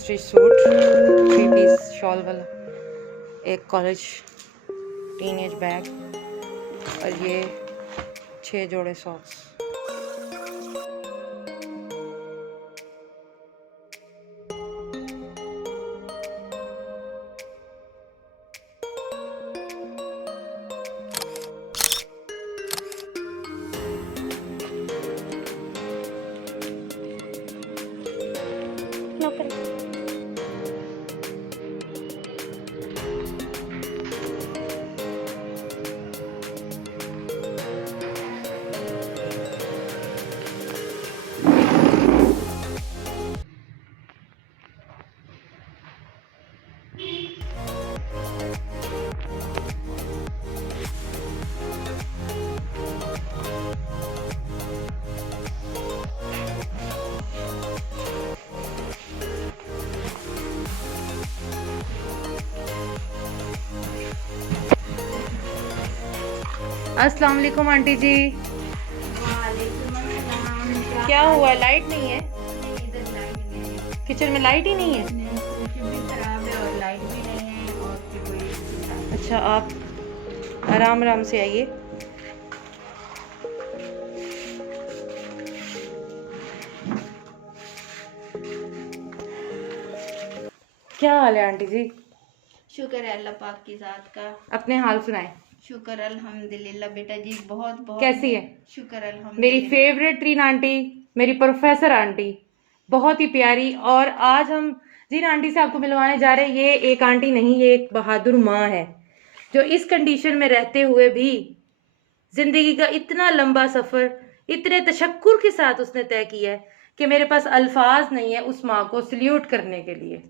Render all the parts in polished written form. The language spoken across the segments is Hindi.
स्टिच सूट 3 पीस शॉल वाला, एक कॉलेज टीनेज बैग और ये 6 जोड़े सॉक्स। अस्सलाम वालेकुम आंटी जी। क्या हुआ, लाइट नहीं है? किचन में लाइट ही नहीं है? खराब है और लाइट भी नहीं है और कोई। अच्छा, आप आराम आराम से आइए। क्या हाल है आंटी जी? शुक्र है अल्लाह पाक की ज़ात का। अपने हाल सुनाए। शुक्र अल्हम्दुलिल्लाह बेटा जी, बहुत बहुत कैसी है? शुक्र मेरी अल्हम्दुलिल्लाह। फेवरेट रीन आंटी, मेरी प्रोफेसर आंटी, बहुत ही प्यारी। और आज हम जिन आंटी से आपको मिलवाने जा रहे हैं, ये एक आंटी नहीं, ये एक बहादुर माँ है जो इस कंडीशन में रहते हुए भी जिंदगी का इतना लंबा सफर इतने तशक्कुर के साथ उसने तय किया है कि मेरे पास अल्फाज नहीं है उस माँ को सल्यूट करने के लिए।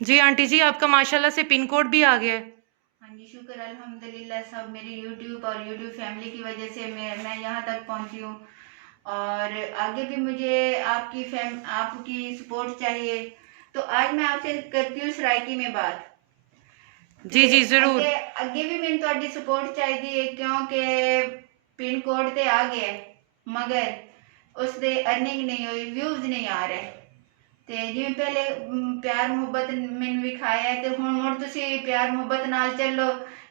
जी आंटी जी, आपका माशाल्लाह से पिन कोड भी आ गया है। हाँ जी, शुक्र अल्हम्दुलिल्लाह। सब मेरी यूट्यूब और यूट्यूब फैमिली की वजह से मैं यहाँ तक पहुँची हूँ और आगे भी मुझे आपकी सपोर्ट चाहिए। तो आज मैं आपसे करती हूँ सराइकी में बात। जी जी जरूर। अगे भी मैंने ਤੁਹਾਡੀ सपोर्ट चाहिए क्योंकि पिन कोड ते आ गया मगर उसदे अर्निंग नहीं हुई, व्यूज नहीं आ रहे ते जिवें पहले प्यार मुहब्बत मैंने विखाया है ते हुण मुड़ तुसी प्यार मुहब्बत नाल चलो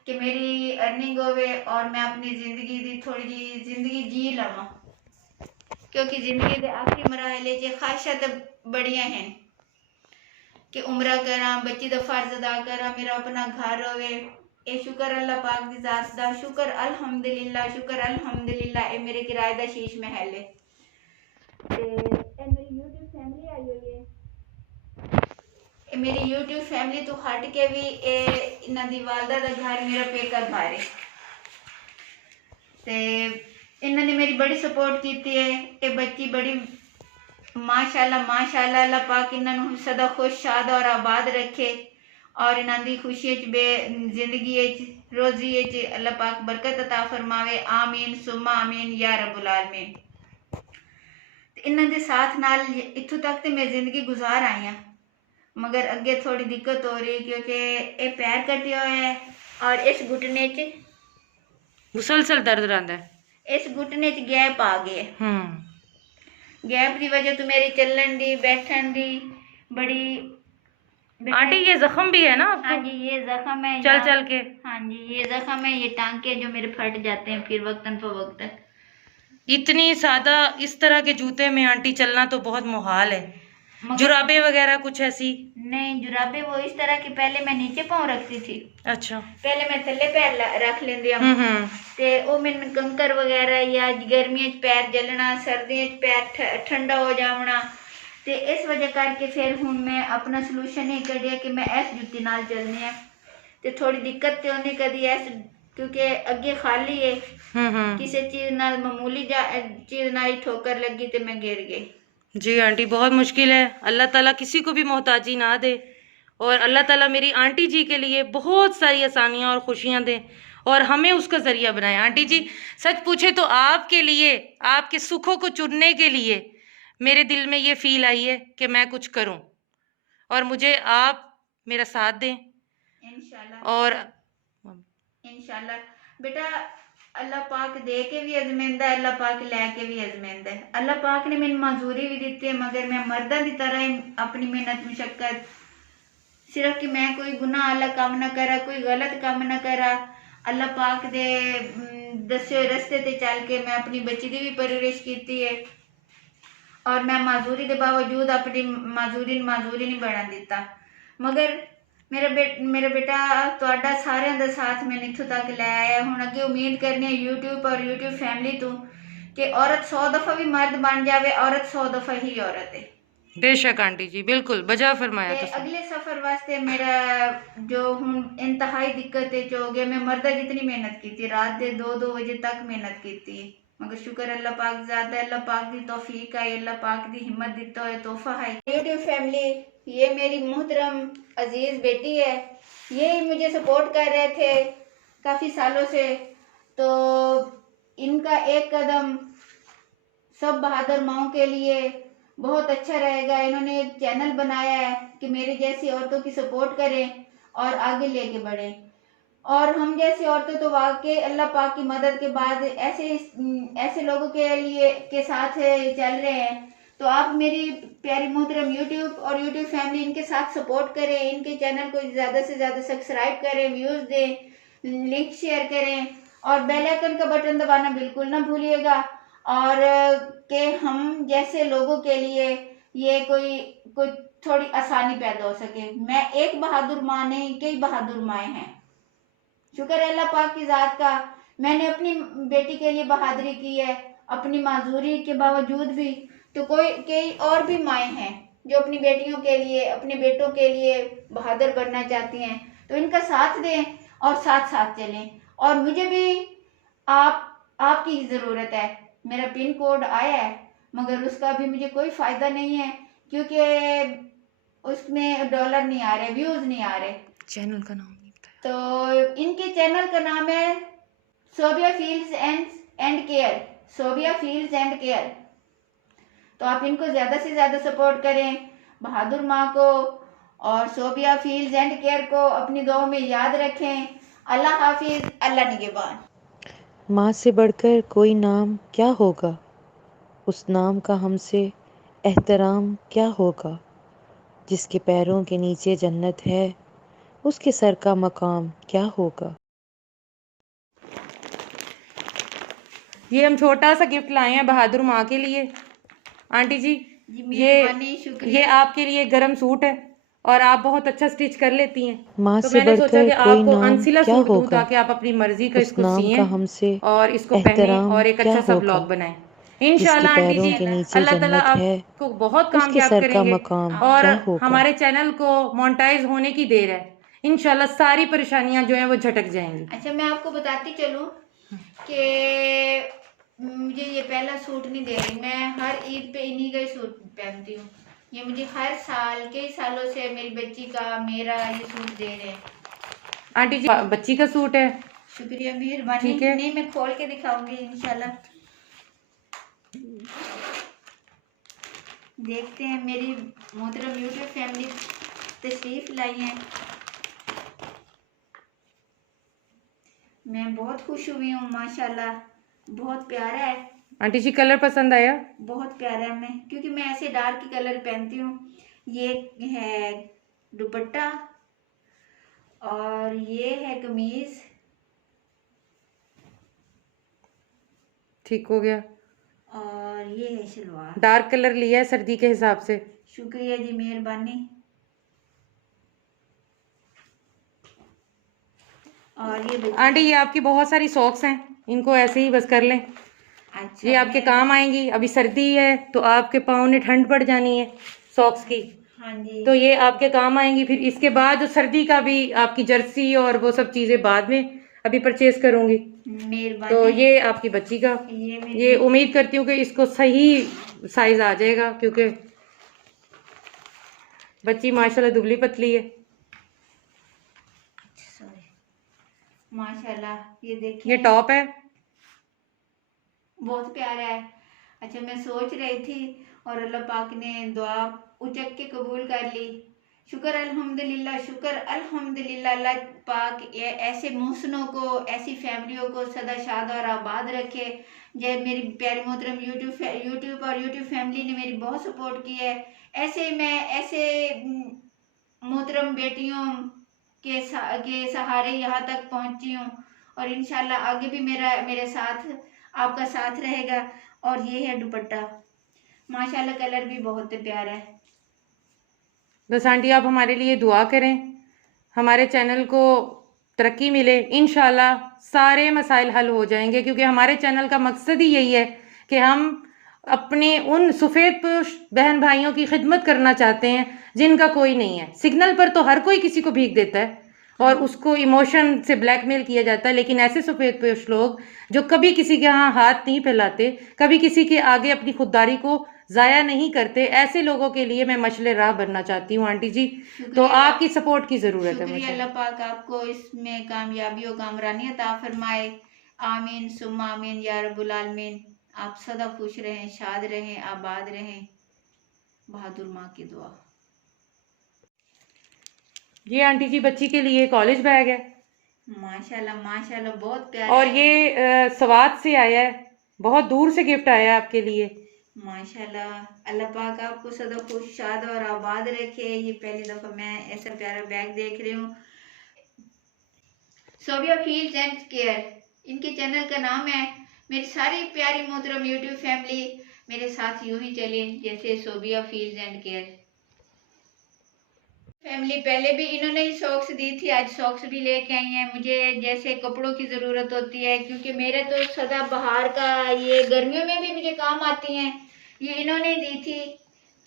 कि मेरी अर्निंग होवे और मैं अपनी जिंदगी दी थोड़ी जी जिंदगी जी लवां, क्योंकि जिंदगी दे आखिरी मराहले च ख्वाहिशां ते बड़ियां हैं कि उम्रा करा, बच्ची दा फर्ज अदा करा, मेरा अपना घर होवे। ए शुक्र अल्लाह पाक दी जात दा, शुक्र अल्हम्दुलिल्लाह, शुक्र अल्हम्दुलिल्लाह। ए मेरे किराए दा शीश महल है ते ए मेरी यूट्यूब फैमिली आई हुई है। ए मेरी यूट्यूब फैमिली तो हट के भी ए इन्हां दी वालदा दा घर मेरा पेका घर है ते इन्हां ने मेरी बड़ी सपोर्ट की है। ए बच्ची बड़ी माशाल्लाह माशाल्लाह, अल्लाह पाक इन्होंने सदा खुश शाद और आबाद रखे और इन्हों की खुशी जिंदगी रोजी अल्लाह पाक बरकत अता फरमावे। आमीन सुम्मा आमीन या रब्बुल आलमीन। इन्हों के साथ नाल इत्थों तक तो मैं जिंदगी गुजार आई हाँ, मगर अगे थोड़ी दिक्कत हो रही क्योंकि ये पैर कटिया हुआ है और इस घुटने च मुसलसल दर्द रहता है, इस घुटने च गैप आ गए। गैप की वजह तो मेरी चलन दी बैठन दी बड़ी। आंटी ये जख्म भी है ना आपको? हाँ जी, ये जख्म है चल चल के। हाँ जी, ये जख्म है, ये टांके जो मेरे फट जाते हैं फिर वक्तन फवक्तन। इतनी सादा इस तरह के जूते में आंटी चलना तो बहुत मुहाल है। जुराबे वगैरह कुछ ऐसी? नहीं, जुराबे वो इस तरह की पहले मैं नीचे पाँव रखती थी। अच्छा, पहले मैं थल्ले पैर रख लेंदी ते ओ मैंने कंकर वगैरह या गर्मियों पैर जलना, सर्दियों पैर ठंडा हो जावना ते इस वजह करके फिर हुण मैं अपना सलूशन ही कढ़िया कि मैं इस जुत्ती नाल चलनी है ते थोड़ी दिक्कत ते होंदी कदी इस, क्योंकि अगे खाली है किसी चीज नाल मामूली चीज नाल ठोकर लगी ते मैं गिर गई। जी आंटी, बहुत मुश्किल है। अल्लाह ताला किसी को भी मोहताजी ना दे और अल्लाह ताला मेरी आंटी जी के लिए बहुत सारी आसानियां और खुशियां दे और हमें उसका जरिया बनाए। आंटी जी, सच पूछे तो आपके लिए, आपके सुखों को चुनने के लिए मेरे दिल में ये फील आई है कि मैं कुछ करूं और मुझे आप मेरा साथ दें इंशाल्लाह। और इंशाल्लाह बेटा, अल्लाह पाक दे के भी अजमेंदा है, अल्लाह पाक लैके भी अजमेंदा है। अल्लाह पाक ने मैंने मजूरी भी दी है, मगर मैं मर्दा की तरह ही अपनी मेहनत मुशक्कत, सिर्फ कि मैं कोई गुनाह अल्लाह काम ना करा, कोई गलत काम ना करा। अल्लाह पाक दे दसे हुए रस्ते ते चल के मैं अपनी बच्ची की भी परवरिश की है, और मैं माजूरी के बावजूद अपनी माजूरी नहीं बना दिता। मगर मेरा बेटा ਤੁਹਾਡਾ ਸਾਰਿਆਂ ਦਾ ਸਾਥ मैंने इत्थों तक लै आया। हुण अगे उम्मीद करनी है यूट्यूब और यूट्यूब फैमिली तो कि औरत 100 दफ़ा भी मर्द बन जाए, औरत 100 दफ़ा ही औरत है। बेशक आंटी जी, बिल्कुल बजा फरमाया। ते अगले सफर वास्ते मेरा जो हुण इंतहाई दिक्कत हो गया। मैं मर्दा जितनी मेहनत की थी, रात के 2-2 बजे तक मेहनत की थी, मगर शुक्र अल्लाह पाक ज़्यादा, अल्लाह पाक की तौफीक है, अल्लाह पाक की हिम्मत दिता है, तोहफा है। यूट्यूब फैमिली, ये मेरी मोहतरम अजीज बेटी है, ये मुझे सपोर्ट कर रहे थे काफ़ी सालों से। तो इनका एक कदम सब बहादुर माओं के लिए बहुत अच्छा रहेगा। इन्होंने एक चैनल बनाया है कि मेरे जैसी औरतों की सपोर्ट करें और आगे लेके बढ़ें। और हम जैसी औरतें तो वाकई अल्लाह पाक की मदद के बाद ऐसे लोगों के लिए के साथ चल रहे हैं। तो आप मेरी प्यारी मोहतरम यूट्यूब और यूट्यूब फैमिली, इनके साथ सपोर्ट करें, इनके चैनल को ज़्यादा से ज़्यादा सब्सक्राइब करें, व्यूज़ दें, लिंक शेयर करें और बेल आइकन का बटन दबाना बिल्कुल ना भूलिएगा। और कि हम जैसे लोगों के लिए ये कोई थोड़ी आसानी पैदा हो सके। मैं एक बहादुर माँ नहीं, कई बहादुर माएँ हैं। शुक्र है अल्लाह पाक की ज़ात का, मैंने अपनी बेटी के लिए बहादुरी की है, अपनी माजूरी के बावजूद भी। तो कई और भी माएँ हैं जो अपनी बेटियों के लिए, अपने बेटों के लिए बहादुर बनना चाहती हैं। तो इनका साथ दें और साथ साथ चलें। और मुझे भी आपकी ज़रूरत है। मेरा पिन कोड आया है, मगर उसका भी मुझे कोई फ़ायदा नहीं है, क्योंकि उसमें डॉलर नहीं आ रहे, व्यूज़ नहीं आ रहे। चैनल का नाम नहीं बताया। तो इनके चैनल का नाम है Sobia feels and care, Sobia feels and care. तो आप इनको ज़्यादा से ज़्यादा सपोर्ट करें, बहादुर माँ को और सोबिया फील्स एंड केयर को अपनी दुआओं में याद रखें। अल्लाह हाफिज़, अल्लाह निगहबान। माँ से बढ़कर कोई नाम क्या होगा, उस नाम का हमसे एहतराम क्या होगा। जिसके पैरों के नीचे जन्नत है, उसके सर का मकाम क्या होगा। ये हम छोटा सा गिफ्ट लाए हैं बहादुर माँ के लिए। आंटी जी, ये आपके लिए गरम सूट है और आप बहुत अच्छा स्टिच कर लेती हैं। माँ तो से मैंने सोचा बढ़कर कि कोई आपको नाम अनसिला क्या सूट दूं होगा, ताकि आप अपनी मर्जी का उस इसको नाम का सिएं हमसे और इसको पहने एहतराम और एक क्या अच्छा सा होगा। ब्लॉग बनाएं। जिसके इंशाल्लाह आंटी पैरों जी, के नीचे अल्लाह ताला जन्नत है, आपको बहुत उसके कामयाब सर का करेंगे मकाम और क्या होगा। हमारे चैनल को मोनेटाइज होने की देर है। इंशाल्लाह सारी परेशानियां जो हैं वो झटक जाएंगी। अच्छा, मैं आपको बताती चलूँ कि मुझे ये पहला सूट नहीं दे रही, मैं हर ईद पे इन्हीं का ही सूट पहनती हूँ। ये मुझे हर साल कई सालों से मेरी बच्ची का मेरा ये सूट दे रहे हैं। आंटी जी, बच्ची का सूट है। शुक्रिया, मेहरबानी। ठीक है, नहीं, मैं खोल के दिखाऊंगी इंशाल्लाह। देखते हैं, मेरी मोहतरम यूट्यूब फैमिली तशरीफ लाई है। मैं बहुत खुश हुई हूँ, माशाल्लाह, बहुत प्यारा है। आंटी जी कलर पसंद आया? बहुत प्यारा है। मैं क्योंकि मैं ऐसे डार्क कलर पहनती हूँ। ये है दुपट्टा और ये है कमीज। ठीक हो गया। और ये है शलवार। डार्क कलर लिया है सर्दी के हिसाब से। शुक्रिया जी, मेहरबानी। और ये आंटी, ये आपकी बहुत सारी सॉक्स हैं, इनको ऐसे ही बस कर लें। अच्छा, ये आपके काम आएंगी। अभी सर्दी है तो आपके पाँव ने ठंड पड़ जानी है सॉक्स की। हाँ जी। तो ये आपके काम आएंगी। फिर इसके बाद जो सर्दी का भी आपकी जर्सी और वो सब चीज़ें बाद में अभी परचेज करूँगी। तो ये आपकी बच्ची का, ये उम्मीद करती हूँ कि इसको सही साइज आ जाएगा, क्योंकि बच्ची माशाल्लाह दुबली पतली है। माशाल्लाह, ये देखिए, ये टॉप है, बहुत प्यारा है। अच्छा, मैं सोच रही थी और अल्लाह पाक ने दुआ उचक के कबूल कर ली शुक्र अल्हम्दुलिल्लाह अल्लाह पाक ऐसे मोहसिनों को, ऐसी फैमिलियों को सदा शाद और आबाद रखे। जय मेरी प्यारी मोहतरम यूट्यूब और यूट्यूब फैमिली ने मेरी बहुत सपोर्ट की है। ऐसे मैं ऐसे मोहतरम बेटियों के सहारे यहाँ तक पहुँची हूँ और इंशाल्लाह आगे भी मेरे साथ आपका साथ रहेगा। और ये है दुपट्टा, माशाल्लाह कलर भी बहुत प्यारा है। बस आंटी आप हमारे लिए दुआ करें, हमारे चैनल को तरक्की मिले, इंशाल्लाह सारे मसाइल हल हो जाएंगे, क्योंकि हमारे चैनल का मकसद ही यही है कि हम अपने उन सफ़ेद पोश बहन भाइयों की खिदमत करना चाहते हैं जिनका कोई नहीं है। सिग्नल पर तो हर कोई किसी को भीख देता है और उसको इमोशन से ब्लैकमेल किया जाता है, लेकिन ऐसे सफ़ेद पोश लोग जो कभी किसी के यहाँ हाथ नहीं फैलाते, कभी किसी के आगे अपनी खुददारी को ज़ाया नहीं करते, ऐसे लोगों के लिए मैं मशले राह बनना चाहती हूँ आंटी जी। तो आपकी सपोर्ट की ज़रूरत है मुझे। अल्लाह पाक आपको इसमें कामयाबी और कामरानी अता फरमाए। आमीन सुम्मा आमीन या रब्बुल आलमीन। आप सदा खुश रहें, शाद रहें, आबाद रहें। बहादुर माँ की दुआ। ये आंटी जी बच्ची के लिए कॉलेज बैग है, माशाल्लाह माशाल्लाह बहुत प्यारा। और ये सवात से आया है, बहुत दूर से गिफ्ट आया है आपके लिए। माशाल्लाह अल्लाह पाक आपको सदा खुश शाद और आबाद रखे। ये पहली दफ़ा मैं ऐसा प्यारा बैग देख रही हूँ। सोबिया फील्स एंड केयर इनके चैनल का नाम है। मेरी सारी प्यारी मोहतरम यूट्यूब फैमिली मेरे साथ यूं ही चले जैसे Sobia feels and care family. पहले भी इन्होंने ही सॉक्स दी थी, आज सॉक्स भी लेके आई हैं। मुझे जैसे कपड़ों की ज़रूरत होती है, क्योंकि मेरे तो सदा बहार का, ये गर्मियों में भी मुझे काम आती हैं, ये इन्होंने दी थी।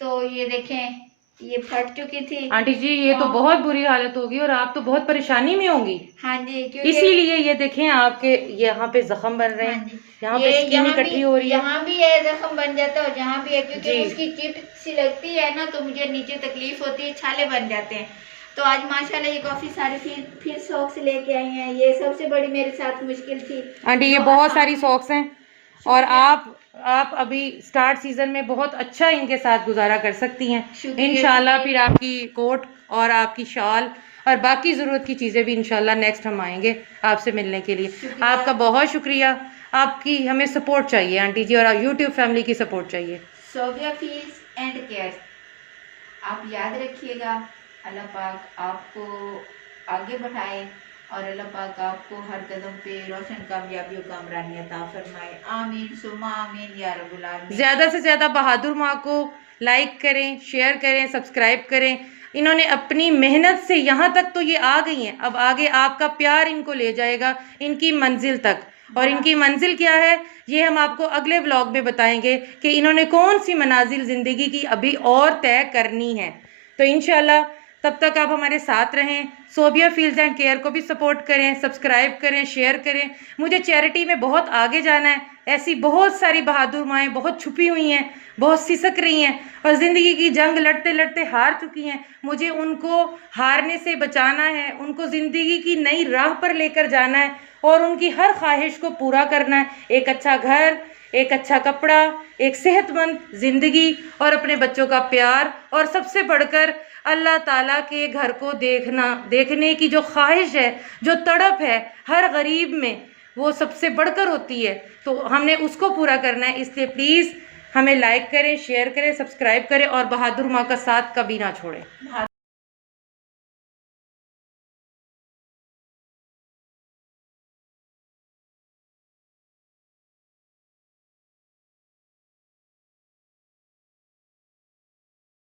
तो ये देखें ये फट चुकी थी। आंटी जी ये तो बहुत बुरी हालत होगी और आप तो बहुत परेशानी में होंगी। हाँ जी, क्योंकि इसीलिए ये देखें आपके यहाँ पे जख्म बन रहे हैं। हाँ, यहाँ पे स्किन इकट्ठी हो रही है, यहाँ भी है जख्म बन जाता है और जहाँ भी है, क्योंकि उसकी चिप सी लगती है ना, तो मुझे नीचे तकलीफ होती है, छाले बन जाते हैं। तो आज माशाल्लाह ये काफी सारे फिर सॉक्स लेके आई हैं। ये सबसे बड़ी मेरे साथ मुश्किल थी आंटी। ये बहुत सारी सॉक्स हैं और आप अभी स्टार्ट सीजन में बहुत अच्छा इनके साथ गुजारा कर सकती हैं इंशाल्लाह। फिर आपकी कोट और आपकी शॉल और बाकी ज़रूरत की चीज़ें भी इंशाल्लाह नेक्स्ट हम आएंगे आपसे मिलने के लिए। आपका बहुत शुक्रिया, आपकी हमें सपोर्ट चाहिए आंटी जी, और यूट्यूब फैमिली की सपोर्ट चाहिए। सोबिया फील्स एंड केयर आप याद रखिएगा। अल्लाह पाक आपको आगे बढ़ाए और अल्लाह पाक आपको हर कदम पे रोशन कामयाबी और कामरानी अता फरमाए। आमीन सुम्मा आमीन या रब्बुल आलमीन। ज़्यादा से ज़्यादा बहादुर माँ को लाइक करें, शेयर करें, सब्सक्राइब करें। इन्होंने अपनी मेहनत से यहाँ तक तो ये आ गई हैं, अब आगे आपका प्यार इनको ले जाएगा इनकी मंजिल तक। और इनकी मंजिल क्या है ये हम आपको अगले व्लॉग में बताएंगे कि इन्होंने कौन सी मनाजिल ज़िंदगी की अभी और तय करनी है। तो इंशाल्लाह तब तक आप हमारे साथ रहें। सोबिया फील्स एंड केयर को भी सपोर्ट करें, सब्सक्राइब करें, शेयर करें। मुझे चैरिटी में बहुत आगे जाना है। ऐसी बहुत सारी बहादुर माएँ बहुत छुपी हुई हैं, बहुत सिसक रही हैं और ज़िंदगी की जंग लड़ते लड़ते हार चुकी हैं। मुझे उनको हारने से बचाना है, उनको ज़िंदगी की नई राह पर लेकर जाना है और उनकी हर ख्वाहिश को पूरा करना है। एक अच्छा घर, एक अच्छा कपड़ा, एक सेहतमंद ज़िंदगी और अपने बच्चों का प्यार, और सबसे बढ़कर अल्लाह ताला के घर को देखने की जो ख्वाहिश है, जो तड़प है हर गरीब में, वो सबसे बढ़कर होती है। तो हमने उसको पूरा करना है। इसलिए प्लीज़ हमें लाइक करें, शेयर करें, सब्सक्राइब करें और बहादुर माँ का साथ कभी ना छोड़ें।